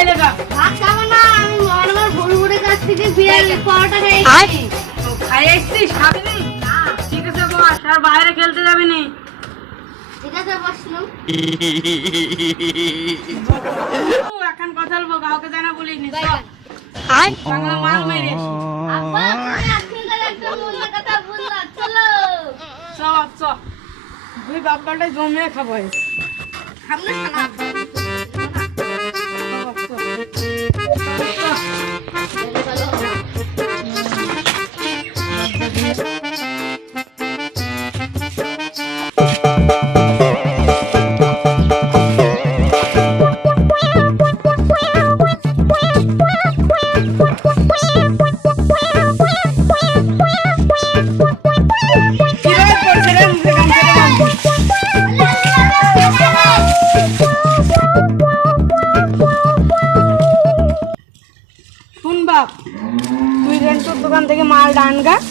আছে ভাত খাইলে গা তো খাই আসছিস খাবি নি। ঠিক আছে বস আর বাইরে খেলতে যাবি নি। এখন কথা বলব কাউকে জানা বলিস নি চল। বাংলা মার মেরে। চল। চল দুই বাপটা জমিয়ে খাব এই। Gracias.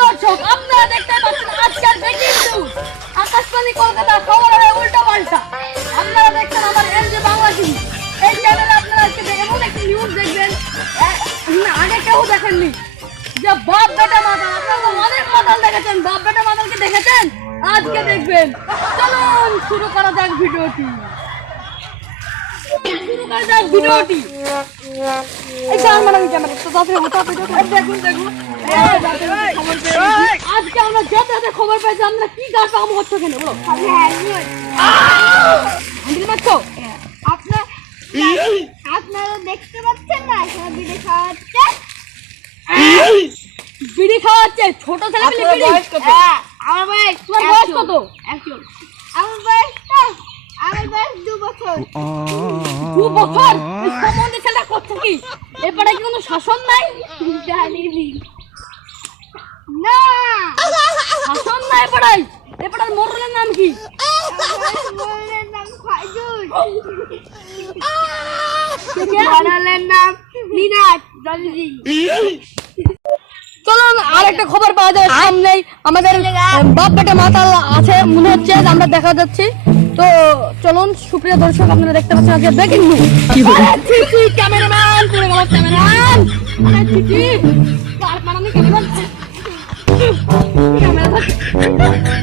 দর্শক, আপনারা দেখতে পাচ্ছেন আজকের ব্রেকিং নিউজ আকাশবাণী কলকাতা, খবর হবে উল্টো পাল্টা। আপনারা দেখছেন আমার এল যে বাংলা টিভি। এই চ্যানেলে আপনারা আজকে এমন একটি নিউজ দেখবেন আগে কেউ দেখেননি। যে বাপ বেটা মাতাল, আপনারা অনেক মাতাল দেখেছেন। বাপ বেটা মাতালকে দেখেছেন? আজকে দেখবেন। চলুন, শুরু করা যাক ভিডিওটি। ভিডিওটি এই গান মানাবি ক্যামেরা তো তাড়াতাড়ি হতো দেখুন দেখুন এই, যাতে করে খবর পেয়ে গেছি। আজকে আমরা যাতে যাতে খবর পেয়েছি আমরা কি গান পাবো হচ্ছে কেন বলো হ্যান্ডেল মারছো আপনার আপনারা দেখতে পাচ্ছেন না এখানে বিড়ি। খাওয়া হচ্ছে বিড়ি খাওয়াচ্ছে ছোট ছেলে বয়স হ্যাঁ, আমার বয়স তোমার বয়স কত? আমার বয়স দু বছর। দু বছর? সম্বন্ধে ছেলেটা করছে কি? এরপরে কি কোনো শাসন নাই? জানি না। শাসন নাই এপাড়াই এপাড়ার মোড়লের নাম কি? আমার নাম মিনাজ জলদি চলুন আরেকটা খবর পাওয়া যায় সামনেই আমাদের বাপ বেটা মাতাল আছে মনে হচ্ছে যে আমরা দেখা যাচ্ছি। তো চলুন সুপ্রিয় দর্শক আপনারা দেখতে পাচ্ছেন আজকে ব্রেকিং নিউজ চিঠি ক্যামেরাম্যান পুরো গেল ক্যামেরাম্যান আরে ক্যামেরাম্যান ক্যামেরা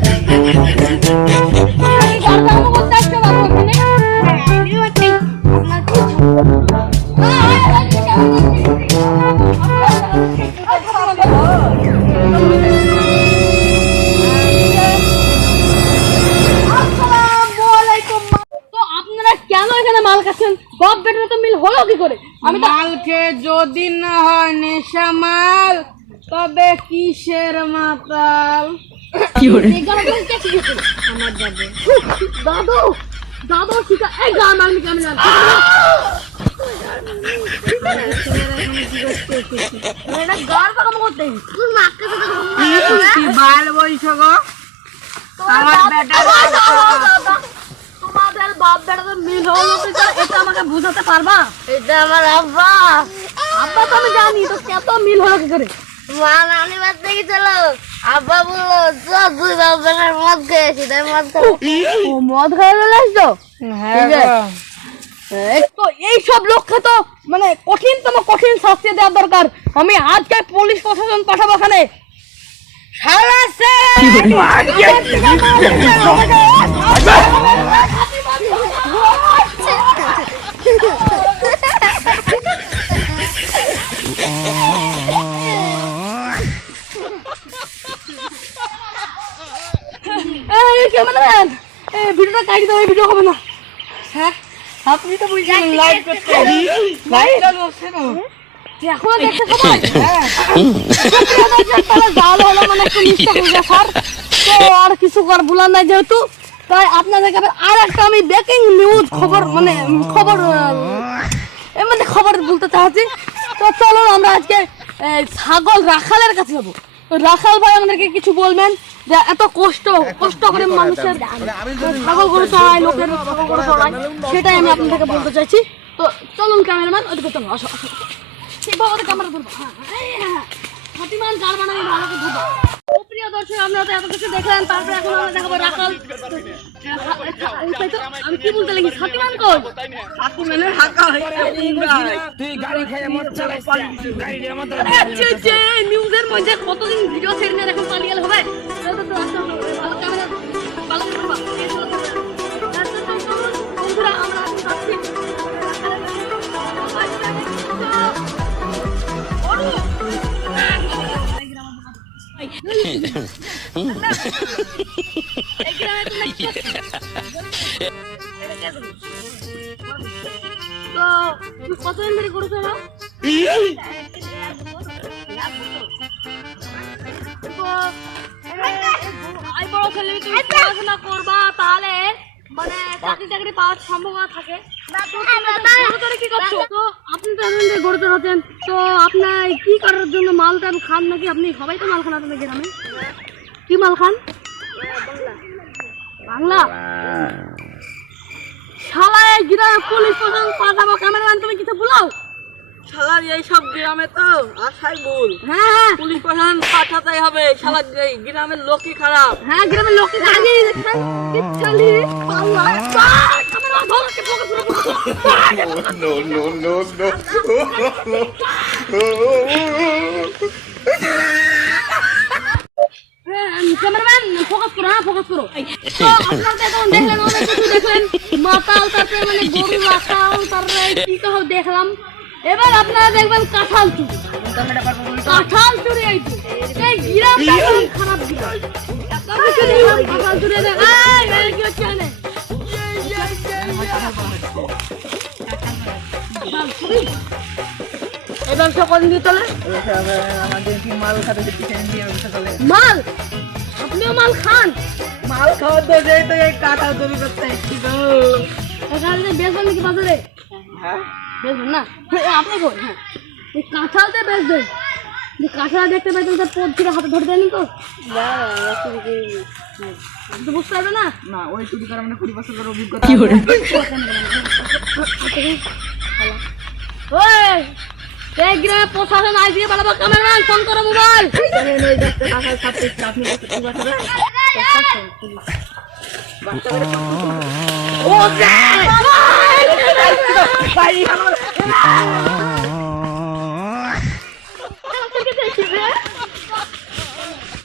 আমি মালকে যদি না হয় নেশা মাল তবে কিসের মাতাল? দাদু। দাদু শিখা এই গান আমি কেমন বাল বইছ গো? আমার বেটা বাপ মিল হলো এটা আমাকে বুঝাতে পারবা? এটা আমার আব্বা। আব্বা তো আমি জানি তো কত মিল হলো কি করে? মা নানি বাদ থেকে চলো আব্বা বলল দুই বাবার মদ খেয়েছি তাই মদ খাব মদ খাই চলে আসছো? হ্যাঁ তো এইসব লক্ষ্যে তো মানে কঠিন কঠিনতম কঠিন শাস্তি দেওয়া দরকার। আমি আজকে পুলিশ প্রশাসন পাঠাবো ওখানে শালা এই ক্যামেরাম্যান এই ভিডিওটা কাটি দাও এই ভিডিও হবে না। হ্যাঁ? আপনি তো বলছেন লাইভ করতে লাইভ এখনও দেখতে সবাই তাহলে জাল হলো মানে একটু মিস্টেক হয়ে গেছে স্যার। তো আর কিছু কর বলার নাই যেহেতু। তাই আপনাদেরকে আবার আর একটা আমি ব্রেকিং নিউজ খবর মানে খবর মধ্যে খবর বলতে চাচ্ছি। তো চলো আমরা আজকে ছাগল রাখালের কাছে যাব। রাখাল ভাই আমাদেরকে কিছু বলবেন? যে এত কষ্ট কষ্ট করে মানুষের ছাগল করে চড়ায় লোকের ছাগল করে চড়ায় সেটাই আমি আপনাদেরকে বলতে চাইছি। তো চলুন ক্যামেরাম্যান ওদিকে চলো আসো ক্যামেরা ধরবো। হ্যাঁ হ্যাঁ হাতিমান গাল বানাবি ভালো করে ধরবো। দর্শক আপনারা তো এত কিছু দেখলেন তারপরে এখন আমরা দেখাবো রাখাল। আমি কি বলতে লাগি হাতিমান কই? আচ্ছা, আচ্ছা, আমাদের নিউজের মধ্যে কতদিন ভিডিও ছেড়ে এখন পালিয়ে হবে। চাকরি টাকরি পাওয়ার সম্ভাবনা থাকে তো আপনি তো গরু তো আপনার কি করার জন্য মাল টাল খান নাকি? আপনি সবাই তো মাল খান আপনাদের গ্রামে। কি মাল খান বাংলা শালা এই গ্রামে পুলিশ প্রশাসন পাঠাবো ক্যামেরাম্যান তুমি কিছু বলাও শালার এইসব গ্রামে তো আশাই ভুল হ্যাঁ হ্যাঁ পুলিশ প্রশাসন পাঠাতেই হবে শালার এই গ্রামের লোকই খারাপ হ্যাঁ গ্রামের দেখেন চালি পাল্লা ক্যামেরা ধরো কে ফোকাস করো no, no, no, ফোকাস করো হ্যাঁ ফোকাস করো। তো আপনারা তো দেখলেন অনেক কিছু দেখলেন। মাতাল তারপরে মানে গরু রাখাল তারপরে কি কাহ দেখলাম। এবার আপনারা দেখবেন কাঁঠাল চুরি। কাঁঠাল চুরি এই তো। এই গ্রামটা খারাপ গ্রাম। কাঁঠাল চুরি দেখ এই কি হচ্ছে ব্যবসা কদিন দিয়ে চলে। আমাদের কি মাল খাতে পিছনে দিয়ে চলে। মাল? আপনিও মাল খান। মাল খাওয়া তো যাই তো এই কাটা চুরি করতে এসছি তো এখানে বেচবেন নাকি বাজারে? হ্যাঁ। বেচবেন না? আপনি কই? হ্যাঁ। এই কাঁঠালতে বেচবেন? কাঁঠাল দেখতে পাইতেন পথ থেকে হাতে ধরে দেয়নি তো? আপনি তো বুঝতে পারবে না? না ওই চুরি করা মানে কুড়ি বছর অভিজ্ঞতা। কি ওই এই গ্রামে প্রশাসন আই দিয়ে বাড়াবো ক্যামেরাম্যান ফোন করো মোবাইল ও